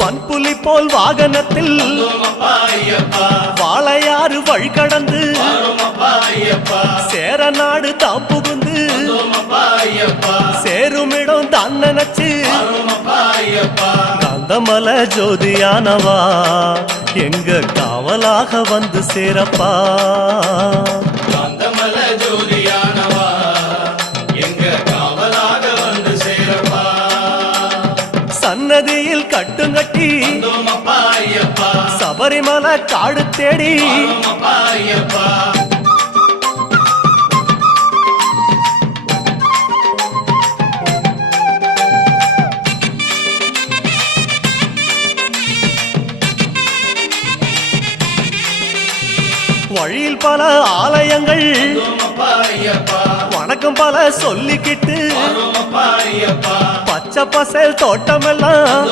வன்புலி போல் வாகனத்தில் வாழையாறு வழி கடந்து சேர நாடு தாம் புகுந்து சேருமிடம் தான் நினைச்சு காந்தமல ஜோதியானவா எங்க காவலாக வந்து சேரப்பா. காந்தமல ஜோதியானவா எங்க காவலாக வந்து சேரப்பா. சன்னதியில் கட்டுங்கட்டி சபரிமலை காடு தேடி வழியில் பல ஆலயங்கள் வணக்கம் பல சொல்லிக்கிட்டு பச்சை பசல் தோட்டமெல்லாம்